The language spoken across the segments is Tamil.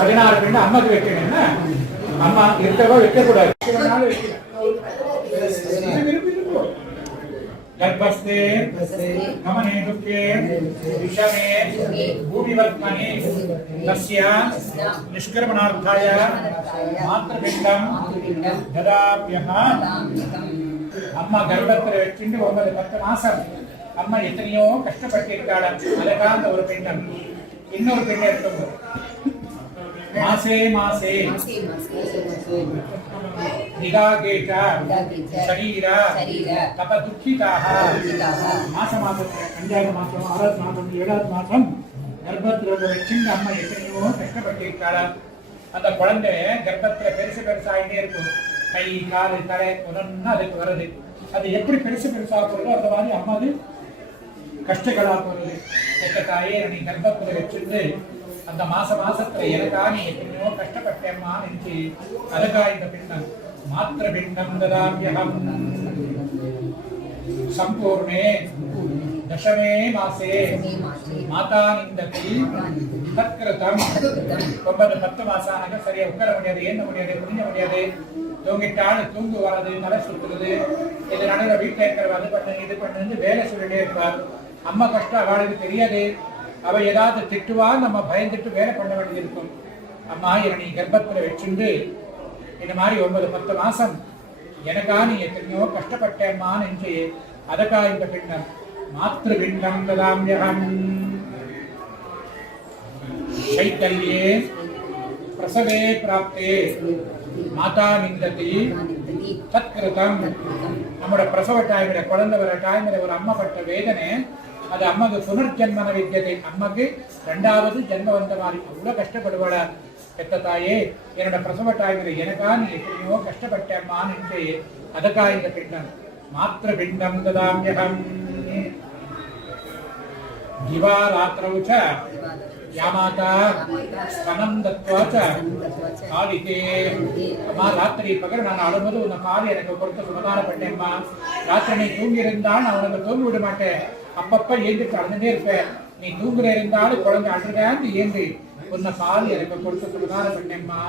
பதினாறு பெண்ணு அம்மாக்கு வைக்கணும்னா அம்மா இருக்கவோ வைக்கக்கூடாது. ಗರ್ಭಸ್ಥೆ ಗಮನೆ ದುಃಖೆ ವಿಷಮೆ ಭೂಮಿವರ್ತ್ಮನೆ ತಸ್ಯ ನಿಷ್ಕರ್ಮಣಾರ್ಥಾಯ ಮಾತೃಪಿಂಡಂ ದದಾಭ್ಯಃ ಅಮ್ಮ ಗರ್ಭத்தில் வச்சுட்டு ஒன்பது பத்து மாசம். அம்மா எத்தனையோ கஷ்டப்பட்டிருக்காள் அதற்காக அந்த ஒரு பெண்ணம் இன்னொரு பெண்ணை மாசே மாசே. நிகாகேட்ட சரீர தப துக்கிதாக மாச மாசம் அஞ்சாவது மாசம் ஆறாவது மாசம் ஏழாவது மாசம் கர்ப்பத்தில் வச்சுட்டு அம்மா எத்தனையோ கஷ்டப்பட்டிருக்காள் அந்த குழந்தை கர்ப்பத்துல பெருசு பெருசாகிட்டே இருக்கும். கை காலு தலை உடனே அதுக்கு வருது அது எப்படி பெருசு பெருசாக போறதோ அந்த மாதிரி அம்மாது கஷ்டங்களா போறது. எக்க தாயே நீ கர்ப்பத்துல வச்சிருந்து அந்த மாச மாசத்துல எனக்காக நீ எத்தனையோ கஷ்டப்பட்டேம்மா நினைச்சு அதுக்கா இந்த பிண்டம் மாத்திர பிண்டம் ததாமியகம் சம்பூர்ணே தசமே மாசே. மாதா நிந்ததி தத்கிருதம் ஒன்பது பத்து மாசம் ஆனாக்க சரியா உட்கார முடியாது ஏந்த முடியாது புரிஞ்ச முடியாது. தூங்கிட்டாலும் தூங்கு வர்றது தலை சுத்துறது. இது நடுவில் வீட்டில் இருக்கிறவ அது பண்ணு இது பண்ணுன்னு வேலை சொல்லிட்டே இருப்பார். அம்மா கஷ்டம் அவளுக்கு தெரியாது. அவள் ஏதாவது திட்டுவா நம்ம பயந்துட்டு வேலை பண்ண வேண்டியிருக்கும். அம்மா என்னை நீ கர்ப்பத்தில் வச்சுண்டு. இந்த மாதிரி ஒன்பது பத்து மாசம் எனக்கா நீ எத்தனையோ கஷ்டப்பட்டேம்மா என்று அதக்கா இந்த பிண்டம் மாத்திரு பின்னம் ததாமியகம் சைத்தல்யே பிரசவே பிராப்தே. மாதா நிந்ததி தத்கிருதம் நம்மளோட பிரசவ டைமில் குழந்தை வர டைமில் ஒரு அம்மா பட்ட வேதனை அது அம்ಮಗೆ ಪುನರ್ಜನ್ಮನ ವಿದ್ಯತೆ ಅಮ್ಮಗೆ ரெண்டாவது ஜென்ம வந்த மாதிரி அவ்வளோ கஷ்டப்படுவாளா? பெத்த தாயே என்னோட பிரசவ டாய்வில் எனக்கா நீ எப்படியோ கஷ்டப்பட்டேம்மான்னு அதற்கா இந்த பிண்டம். மாத்திர பிண்டம் ததாமியகம் திவா ராத்திரௌ ச யாமாதா ஸ்தனம் தத்வா ச காலிதே அம்மா ராத்திரி பகல் நான் அழும்போது உன் காலை எனக்கு பொறுத்து சமாதானப்பட்டேன்மா ராத்திரி நீ தூங்கி இருந்தால் நான் உனக்கு தூங்கி விட மாட்டேன். அப்பப்ப ஏந்திரிச்சு அழுதுனே இருப்பேன். நீ தூங்குற இருந்தாலும் குழந்தை அழுறான்னு ஏந்து. உன்னை பால் எனக்கு கொடுத்து சுகாதாரம் பண்ணேம்மா.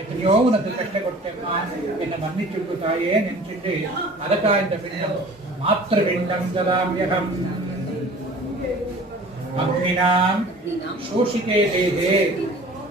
எத்தனையோ உனக்கு கட்ட கொடுத்தேம்மா. என்னை மன்னிச்சுக்கு தாயே நின்றுட்டு அதற்கா இந்த பின்னம் மாத்திர வேண்டும் சதாமியகம். அக்னினாம் சோஷிகே தேதே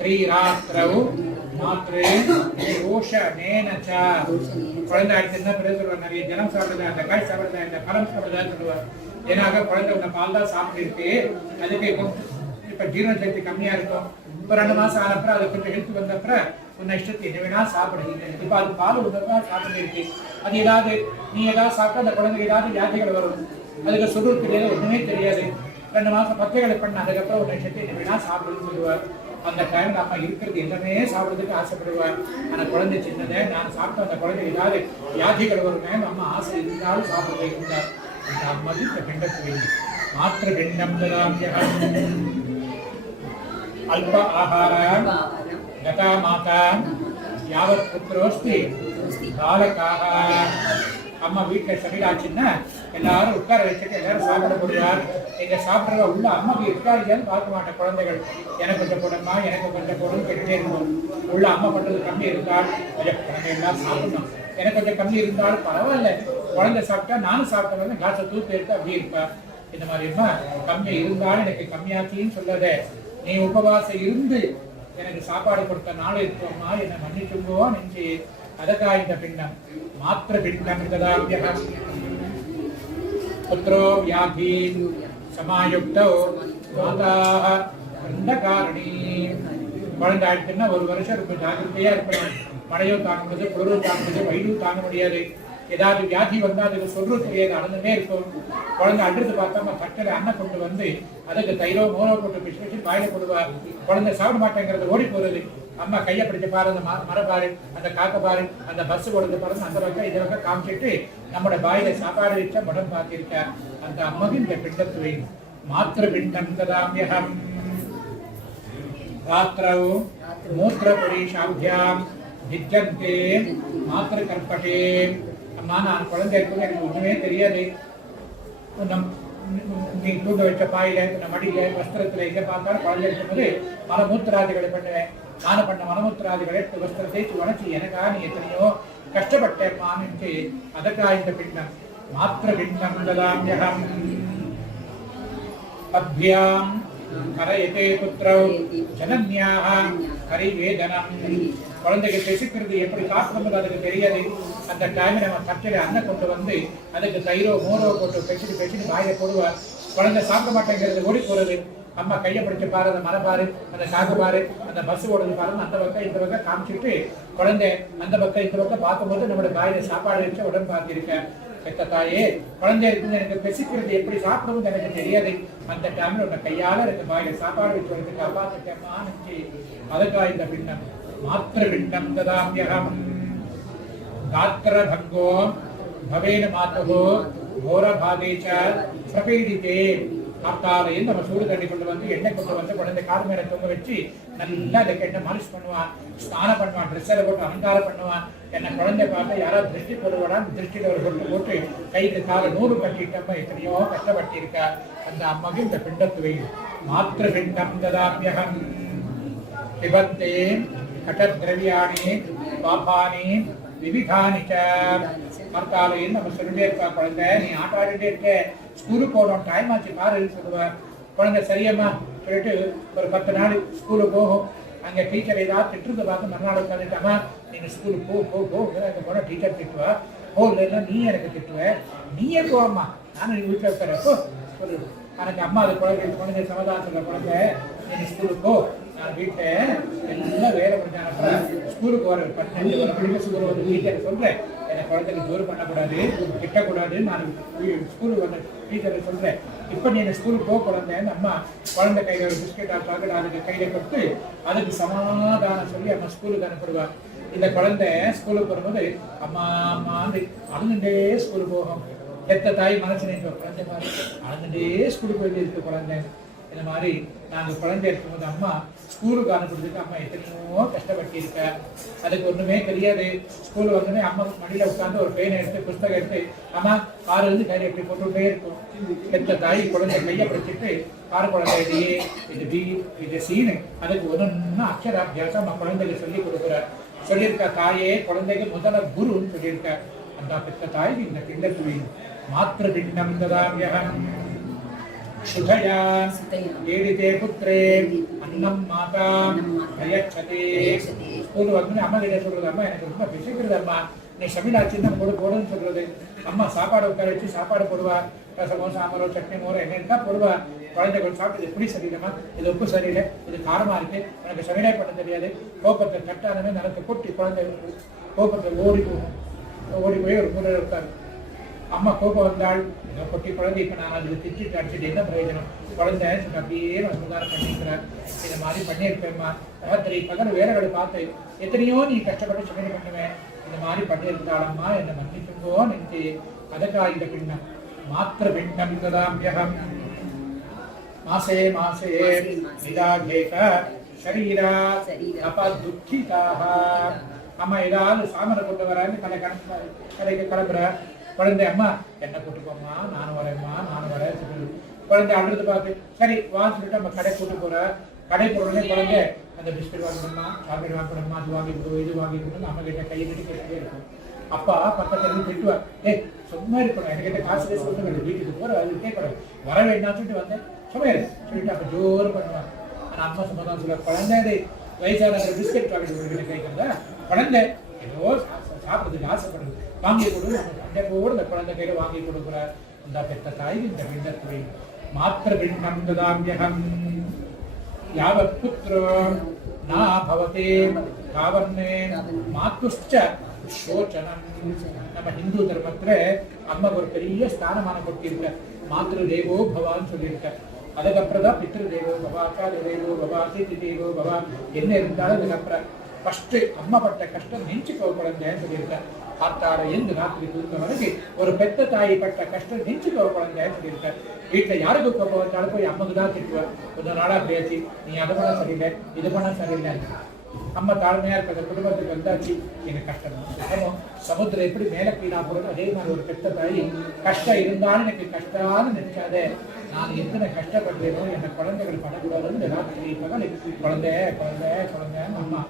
த்ரீராத்திரவு மாத்திரு ரோஷனேன குழந்தை அடுத்து என்ன பிறகு சொல்லுவாங்க நிறைய ஜனம் சாப்பிடுதா இந்த காய் சாப்பிடுதா இந்த பழம் சாப்பிடுதான்னு சொல்லுவார். ஏன்னாக்க குழந்தை உன்னை பால் தான் சாப்பிட்டு அதுக்கு இப்போ இப்போ ஜீரண சக்தி கம்மியா இருக்கும். இப்ப ரெண்டு மாசம் ஆனப்புறம் அது கொஞ்சம் ஹெல்த் வந்தப்புறம் உன்னை இஷ்டத்தை என்ன வேணா சாப்பிடு இப்ப அது பால் உதவா சாப்பிட்டு இருக்கு அது ஏதாவது நீ ஏதாவது சாப்பிட்டா அந்த குழந்தைக்கு ஏதாவது வியாதிகள் வரும். அதுக்கு சுடுறது தெரியாது ஒண்ணுமே தெரியாது. ரெண்டு மாசம் பச்சைகளை பண்ண அதுக்கப்புறம் ஒரு லட்சத்தை என்ன வேணால் சாப்பிடுன்னு சொல்லுவார். அந்த டைம்ல அம்மா இருக்கிறது எல்லாமே சாப்பிடுறதுக்கு ஆசைப்படுவார். ஆனா குழந்தை சின்னதை நான் சாப்பிட்ட அந்த குழந்தை ஏதாவது வியாதிகள் வரும் அம்மா ஆசை இருந்தாலும் சாப்பிட இருந்தார் அந்த அம்மாவுக்கு இந்த பிண்டத்தை மாதா அம்மா வீட்டுல சமையலாச்சுன்னா எல்லாரும் உட்கார வச்சுட்டு எல்லாரும் சாப்பிட போடுவார் எங்க சாப்பிடுற உள்ள அம்மாக்கு இருக்காருன்னு பார்க்க மாட்டேன் குழந்தைகள். எனக்கு கொஞ்சம் போடமா எனக்கு கொஞ்சம் போடும் கேட்டுட்டே இருக்கும் உள்ள அம்மா பண்றது கம்மி இருந்தால் கொஞ்சம் குழந்தை எல்லாம் சாப்பிடணும். எனக்கு கொஞ்சம் கம்மி இருந்தாலும் பரவாயில்ல. குழந்தை சாப்பிட்டா நானும் சாப்பிட்டேன். காசை தூத்து எடுத்து அப்படி இருப்பா. இந்த மாதிரி அம்மா கம்மி இருந்தாலும் எனக்கு கம்மியாச்சின்னு சொல்லாத. நீ உபவாசம் இருந்து எனக்கு சாப்பாடு கொடுத்த நாள் இருக்கோம்மா என்னை மன்னிச்சுங்கோ நெஞ்சு. அதக்கா இந்த பிண்டம் மாத்திர பிண்டம் ததாபியகம் புத்திரோ வியாதி சமாயுக்தோ மாதாக காரணி குழந்தை ஆயிடுச்சுன்னா ஒரு வருஷம் ரொம்ப ஜாக்கிரதையா இருக்கணும் மழையும் தாங்க முடியாது குளிரும் தாங்க முடியாது வயிறும் தாங்க முடியாது. ஏதாவது வியாதி வந்தா அதுக்கு சொல்றது தெரியாது அழுதுமே இருக்கும். குழந்தை அழுது பார்த்தாம தட்டில் அன்னை கொண்டு வந்து அதுக்கு தைரோ மோரோ போட்டு பிச்சு பிச்சு வாயில போடுவா. குழந்தை சாப்பிட மாட்டேங்கிறது ஓடி போறது. அம்மா கையை பிடிச்சு பாரு அந்த மரம் பாரு அந்த காக்க பாரு அந்த பஸ் கொடுத்து பாருங்க அந்த பக்கம் இதை பக்கம் காமிச்சிட்டு நம்மளோட பாயில சாப்பாடு வச்சா படம் பார்த்திருக்க அந்த அம்மாவுக்கு இந்த பிண்டத்துவை மாத்திர பிண்டம் ததாமியகம் ராத்திரौ மூத்திரபுரீஷாபியாம் விஜ்ஜந்தே மாத்திர கற்பட்டே அம்மா நான் குழந்தை இருக்கும்போது எனக்கு ஒண்ணுமே தெரியாது. நம் நீ தூங்க வச்ச பாயில இந்த மடியில வஸ்திரத்துல எங்க பார்த்தாலும் குழந்தை இருக்கும்போது பல மூத்திராதிகளை பண்ணுவேன். நான் பண்ண மனமுத்திராதிகளை எடுத்து வஸ்திரம் தேய்ச்சி உணச்சி நீ எத்தனையோ கஷ்டப்பட்டேம்மான்னு அதற்காக இந்த பிண்டம் மாத்திர பிண்டம் ததாமியகம் அபியாம் கரையதே புத்திரௌ ஜனன்யாக கரிவேதனம். குழந்தைகள் பேசிக்கிறது எப்படி சாப்பிடுறது அதுக்கு தெரியாது. அந்த டைமில் நம்ம தட்டில அன்னை கொண்டு வந்து அதுக்கு தயிரோ மோரோ போட்டு பெச்சிட்டு பெச்சிட்டு வாயை போடுவா குழந்தை சாப்பிட மாட்டேங்கிறது ஓடி போகிறது அம்மா கையை பிடிச்சி பாரு அந்த மரம் பாரு அந்த காக்கு பாரு அந்த பஸ் ஓடுது பாருங்க அந்த பக்கம் இந்த பக்கம் காமிச்சிட்டு குழந்தை அந்த பக்கம் இந்த பக்கம் பார்க்கும்போது நம்மளோட வாயில சாப்பாடு வச்சு உடம்பு பார்த்துருக்கேன் பெத்த தாயே குழந்தை இருக்குது எனக்கு பெசிக்கிறது எப்படி சாப்பிடுறது எனக்கு தெரியாது. அந்த டைம்ல உன்னை கையால எனக்கு வாயில சாப்பாடு வச்சு வந்து காப்பாத்துட்டேம்மா நினைச்சு அதுக்காக இந்த பின்னம் மாத்திர பின்னம் ததாமியகம் गात्र भंगो भवेन मातुः घोरभागे च பிரபீடித்தே காத்தாலையும் நம்ம சூடு தண்ணி கொண்டு வந்து எண்ணெய் கொண்டு வந்து குழந்தை கால் மேல தொங்க வச்சு நல்லா அதுக்கு எண்ணெய் மாலிஷ் பண்ணுவான் ஸ்நானம் பண்ணுவான் ட்ரெஸ்ஸில் போட்டு அலங்காரம் பண்ணுவான் என்ன குழந்தை பார்த்தா யாராவது திருஷ்டி போடுவாடான் திருஷ்டியில் ஒரு பொட்டு போட்டு கைக்கு கால நூறு கட்டிட்டப்ப எத்தனையோ கஷ்டப்பட்டு இருக்கா அந்த அம்மாவுக்கு இந்த பிண்டத்துவை மாத்திர பிண்டம் ததாபியகம் பிபத்தே கட்டத்ரவியாணி பாபானி விவிதானிக்க. மறுக்காலையும் நம்ம சொல்லிட்டே இருக்கா குழந்தை நீ ஆட்ட ஆடிட்டே இருக்க. ஸ்கூலுக்கு போகணும் டைம் ஆச்சு பாரு சொல்லுவேன் குழந்தை சரியம்மா சொல்லிட்டு ஒரு பத்து நாள் ஸ்கூலுக்கு போகும். அங்கே டீச்சர் ஏதாவது திட்டுறது பார்த்து மறுநாள் உட்காந்துட்டாமா நீங்கள் ஸ்கூலுக்கு போ போ போ அங்கே போனால் டீச்சர் திட்டுவா? போ இல்லைன்னா நீ எனக்கு திட்டுவ. நீயே போவாம்மா நானும் நீ வீட்டில் இருக்கிறப்போ சொல்லு. எனக்கு அம்மா அது குழந்தை குழந்தை சமதானத்தில் குழந்தை நீங்கள் ஸ்கூலுக்கு போ. நான் வீட்டில் எல்லாம் வேலை முடிஞ்சானப்ப ஸ்கூலுக்கு வர பன்னெண்டு ஒரு மணிக்கு ஸ்கூல் வந்து டீச்சர் சொல்றேன். என்னை குழந்தைக்கு ஜோறு பண்ணக்கூடாது திட்டக்கூடாது நான் ஸ்கூலுக்கு வந்த டீச்சர் சொல்றேன். இப்போ நீ என்ன ஸ்கூலுக்கு போக குழந்தைன்னு அம்மா குழந்தை கையில் ஒரு பிஸ்கெட்டா பாக்கெட் அதுக்கு கையில கொடுத்து அதுக்கு சமாதானம் சொல்லி அம்மா ஸ்கூலுக்கு அனுப்பிடுவா. இந்த குழந்தை ஸ்கூலுக்கு வரும்போது அம்மா அம்மா அழுந்துட்டே ஸ்கூலுக்கு போகும். பெத்த தாய் மனசு நினைப்ப குழந்தை மாதிரி அழுந்துட்டே ஸ்கூலுக்கு போயிட்டு குழந்தை. இந்த மாதிரி நாங்கள் குழந்தை இருக்கும்போது அம்மா ஸ்கூலுக்கு அனுப்புறதுக்கு அம்மா எத்தனையோ கஷ்டப்பட்டிருக்க. அதுக்கு ஒண்ணுமே தெரியாது. ஸ்கூல் வந்தோடனே அம்மா மடியில உட்காந்து ஒரு பேனை எடுத்து புஸ்தகம் எடுத்து அம்மா கார் இருந்து கையில் எப்படி போட்டுட்டே இருக்கும். பெத்த தாய் குழந்தை கையை பிடிச்சிட்டு கார் குழந்தை இது ஏ இது பி இது சீனு அதுக்கு ஒன்று அக்ஷராபியாசம் அம்மா குழந்தைக்கு சொல்லி கொடுக்குறார் சொல்லியிருக்க தாயே குழந்தைக்கு முதல குருன்னு சொல்லியிருக்க. அந்த பெத்த தாய் இந்த பிண்டத்துவின் மாத்திர பிண்டம் ததாமியகம் சுதயா ஏடிதே புத்திரே அன்னம் மாதா பிரயச்சதே ஸ்கூல் வந்து அம்மா கிட்ட சொல்றது அம்மா எனக்கு ரொம்ப பிசிக்கிறது அம்மா. நீ சமையல் சின்ன போடு போடுன்னு சொல்றது. அம்மா சாப்பாடு உட்கார வச்சு சாப்பாடு போடுவா. ரசமோ சாம்பாரோ சட்னி மோரோ என்ன இருக்கா போடுவா. குழந்தை கொஞ்சம் சாப்பிட்டு எப்படி சரியில்லைம்மா? இது உப்பு சரியில்லை. இது காரமா இருக்கு. எனக்கு சமையலே பண்ண தெரியாது. கோபத்தை தட்டாதமே நிலத்தை கொட்டி குழந்தை கோபத்தை ஓடி போகும். ஓடி போய் ஒரு மூலையில் உட்காரு. அம்மா கோபம் வந்தாள் இதை கொட்டி குழந்தை இப்போ நான் அதுக்கு திட்டிட்டு அடிச்சுட்டு என்ன பிரயோஜனம்? குழந்தை அப்படியே சமாதானம் பண்ணிக்கிறார் இந்த மாதிரி பண்ணியிருப்பேம்மா. ராத்திரி பகல் வேலைகளை பார்த்து எத்தனையோ நீ கஷ்டப்பட்டு சமையல் பண்ணுவேன் இந்த மாதிரி பண்ணியிருந்தாளம்மா என்னை மன்னிச்சுங்கோ நினைச்சு அதற்கா இந்த பின்னம். மாத்திர பின்னம் ததாமியகம் மாசே மாசே நிதாகேக சரீரா அப்ப துக்கிதாக. அம்மா ஏதாவது சாமனை கொண்டு வரான்னு கடை கணக்கு கடைக்கு கிளம்புற. குழந்தை அம்மா என்ன கூட்டு போம்மா நானும் வரேம்மா நானும் வரேன் சொல்லு. குழந்தை அழுது பார்த்து சரி வான்னு சொல்லிட்டு நம்ம கடை கூட்டு போற கடை போடுறதே குழந்தை அந்த பிஸ்கட் வாங்கணுமா சாக்லேட் வாங்கணுமா அது வாங்கி கொடு இது வாங்கி கொடுன்னு நம்ம கிட்ட கை கட்டி கேட்டே இருக்கும். அப்பா பக்கத்துல இருந்து திட்டுவார் ஏ சும்மா இருக்கணும் என்கிட்ட காசு சொல்லுங்க வீட்டுக்கு போற அது கேட்கணும் வர வேண்டாம் சொல்லிட்டு வந்தேன் சும்மா இரு சொல்லிட்டு அப்ப ஜோர் பண்ணுவாங்க ஆனா அம்மா சும்மா தான் சொல்ல குழந்தை வயசான பிஸ்கட் பாக்கெட் உங்ககிட்ட குழந்தை ஏதோ சாப்பிட்றதுக்கு ஆசைப்படுது வாங்கி கொடு அந்த கூட இந்த குழந்தை கையில வாங்கி கொடுக்குற அந்த பெத்த தாய் இந்த பிண்டத்துறை மாத்திர பிண்டம் ததாமியகம் யாவத் புத்திரோ நா பவதே தாவன்னே மாத்துஷ்ட சோச்சனம். நம்ம ஹிந்து தர்மத்துல அம்மா ஒரு பெரிய ஸ்தானமான கொடுத்திருக்க மாத்திரு தேவோ பவான்னு சொல்லியிருக்க அதுக்கப்புறம் தான் பித்ரு தேவோ பவா ஆச்சாரிய தேவோ பவா அதிதி தேவோ பவா என்ன இருந்தாலும் அதுக்கப்புறம் ஃபர்ஸ்ட் அம்மா பட்ட கஷ்டம் நெஞ்சுக்கோ குழந்தைன்னு சொல்லியிருக்க காத்தாட எந்த ராத்திரி தூங்க வரைக்கும் ஒரு பெத்த தாய் பட்ட கஷ்டம் நெஞ்சுக்கோ குழந்தைன்னு சொல்லியிருக்க வீட்டுல யாருக்கு கோபம் வந்தாலும் போய் அம்மாக்கு தான் திட்டுவார். கொஞ்சம் நாளாக பேசி நீ அதை பண்ண சரியில்லை இது பண்ண சரியில்லை. அம்மா தாழ்மையாக இருக்கிற குடும்பத்துக்கு வந்தாச்சு. எனக்கு கஷ்டம் சுகமும் சமுத்திரம் எப்படி மேலே கீழா போகிறது அதே மாதிரி ஒரு பெத்த தாய் கஷ்டம் இருந்தாலும் எனக்கு கஷ்டம்னு நினைக்காதே. நான் எத்தனை கஷ்டப்படுறேனோ என்னை குழந்தைகள் படக்கூடாதுன்னு ராத்திரி பகல் குழந்தை குழந்தை குழந்தைன்னு அம்மா.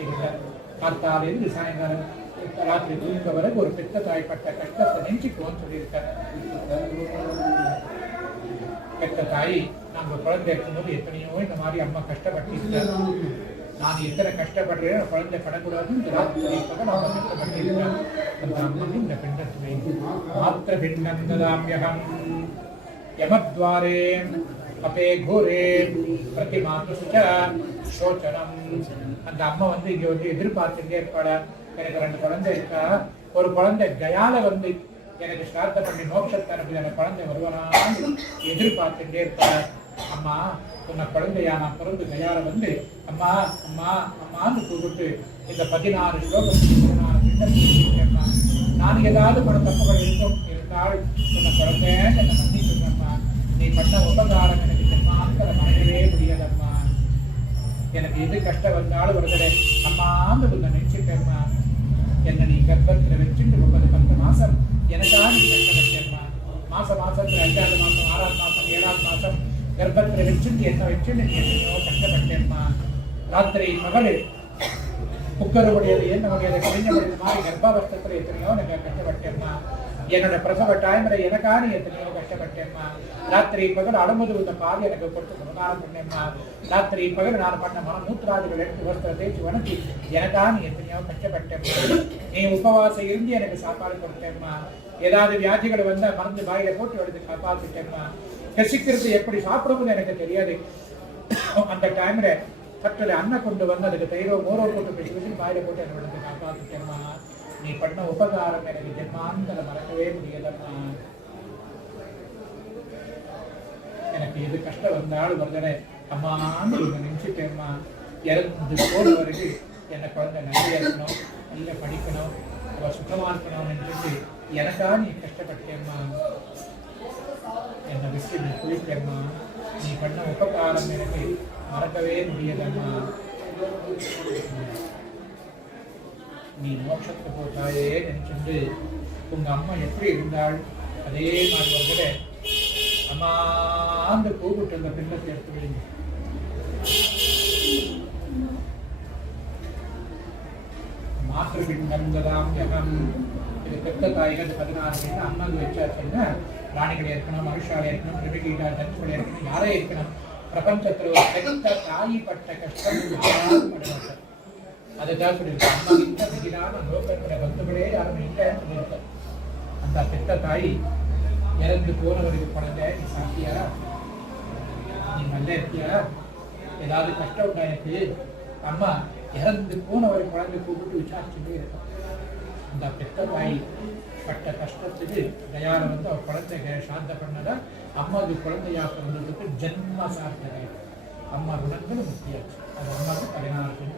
கஷ்டப்பட்டிருக்கார் காத்தாலிருந்து சாயங்காலம் ராத்திரி தூங்க வரைக்கும் ஒரு பெத்த தாய் பட்ட கஷ்டத்தை நெஞ்சுக்குவோன்னு சொல்லியிருக்காரு பெத்த தாய் நாங்க குழந்தை இருக்கும்போது எத்தனையோ இந்த மாதிரி அம்மா கஷ்டப்பட்டிருக்காரு நான் எத்தனை கஷ்டப்படுறேன் குழந்தை படக்கூடாதுன்னு இந்த ராத்திரி பகல் அம்மா கஷ்டப்பட்டிருக்கார் அந்த அம்மன் இந்த பிண்டத்திலே. மாத்திர பிண்டம் ததாமியகம். யமத்வாரே. அப்பே கோரே பிரதிமாத்து சோச்சனம் அந்த அம்மா வந்து இங்க வந்து எதிர்பார்த்துட்டே இருப்பாடா எனக்கு ரெண்டு குழந்தை இருக்கா? ஒரு குழந்தை கயால வந்து எனக்கு ஸ்டார்த்த பண்ணி மோட்சத்தை அனுப்பி அந்த குழந்தை வருவானான்னு எதிர்பார்த்துட்டே இருப்பார் அம்மா உன்னை குழந்தையா நான் பிறந்து கயால வந்து அம்மா அம்மா அம்மான்னு கூப்பிட்டு இந்த பதினாறு ஸ்லோகம் நான் ஏதாவது பணம் தப்பு இருக்கும். இருந்தால் உன்னை குழந்தைன்னு என்னை நீ பட்ட உபகாரம் எனக்கு ஜென்மாந்திர மறக்கவே முடியாதம்மா எனக்கு எது கஷ்டம் வந்தாலும் வருதலே அம்மாந்து உன்னை நினைச்சுட்டேம்மா என்னை நீ கர்ப்பத்தில் வச்சுட்டு ஒன்பது பத்து மாசம் எனக்காக நீ கஷ்டப்பட்டேம்மா மாச மாசத்துல அஞ்சாவது மாசம் ஆறாவது மாசம் ஏழாவது மாசம் கர்ப்பத்தில் வச்சுட்டு என்ன வச்சுட்டு நீ எத்தனையோ கஷ்டப்பட்டேம்மா ராத்திரி மகளு குக்கருடையது என்ன வகையில கவிஞருடைய மாதிரி கர்ப்பாவஸ்தத்தில் எத்தனையோ எனக்கு கஷ்டப்பட்டேம்மா என்னோட பிரசவ டைம்ல எனக்காக நீ எத்தனையோ கஷ்டப்பட்டேம்மா. ராத்திரி பகல் அனுமதி வந்த பாதி எனக்கு கொடுத்து உபகாரம் பண்ணேம்மா ராத்திரி பகல் நான் பண்ண மன நூற்றாதிகள் எடுத்து வஸ்திர தேய்ச்சி வணக்கி எனக்காக நீ எத்தனையோ கஷ்டப்பட்டேம்மா. நீ உபவாசம் இருந்து எனக்கு சாப்பாடு கொடுத்தேம்மா. ஏதாவது வியாதிகள் வந்தா மருந்து வாயில போட்டு எடுத்து காப்பாத்திட்டேம்மா. கசிக்கிறது எப்படி சாப்பிடுவது எனக்கு தெரியாது. அந்த டைம்ல கட்டளை அண்ணன் கொண்டு வந்து அதுக்கு தயிரோ மோரோ போட்டு பேசி வச்சு வாயில போட்டு என்னை எடுத்து காப்பாத்திட்டேம்மா. நீ பண்ண உபகாரம் எனக்கு ஜென்மாந்தர மறக்கவே முடியலம்மா. எனக்கு எது கஷ்டம் வந்தாலும் வருதனே அம்மான்னு இவங்க நினைச்சிட்டேம்மா. இறந்து போன வரைக்கும் என்னை குழந்தை நல்லா இருக்கணும் நல்ல படிக்கணும் அவ சுத்தமா இருக்கணும்னு நினைச்சிட்டு எனக்கா நீ கஷ்டப்பட்டேம்மா. என்னை விட்டு நீ குளிக்கம்மா. நீ பண்ண உபகாரம் எனக்கு மறக்கவே முடியலம்மா. நீ மோட்சத்தை போட்டாயே நினைச்சுட்டு உங்க அம்மா எப்படி இருந்தாள்? அதே மாதிரி வந்து அம்மா அந்த கூப்பிட்டு அந்த பின்னத்தை எடுத்துக்கிடுங்க மாற்று ஜகம் இது பெத்த தாய்கள் பதினாறு பேர். அண்ணன் வச்சாச்சுன்னா ராணிகள் இருக்கணும் மனுஷால இருக்கணும் கிருமிகீட்டா தனுஷுகள் இருக்கணும் யாரே இருக்கணும் பிரபஞ்சத்தில் ஒரு பெத்த தாய் பட்ட கஷ்டம் யாரும் பட மாட்டார்? அதுதான் சொல்லியிருக்கேன் சொல்லியிருக்கேன் அந்த பெத்த தாய் இறந்து போனவருக்கு குழந்தை நீ சாப்பிட்டியா? நீ நல்லா இருக்கியா? ஏதாவது கஷ்டம் உண்டா அம்மா இறந்து போனவரை குழந்தை கூப்பிட்டு விசாரிச்சுட்டே இருக்கும். அந்த பெத்த தாய் பட்ட கஷ்டத்துக்கு தயார வந்து அவ குழந்தைங்க சாந்த பண்ணதா அம்மாவுக்கு குழந்தையாக பிறந்ததுக்கு ஜென்ம சார்த்தகை அம்மா குணங்களும் முக்கியம். அது அம்மாவுக்கு பதினாறு பெண்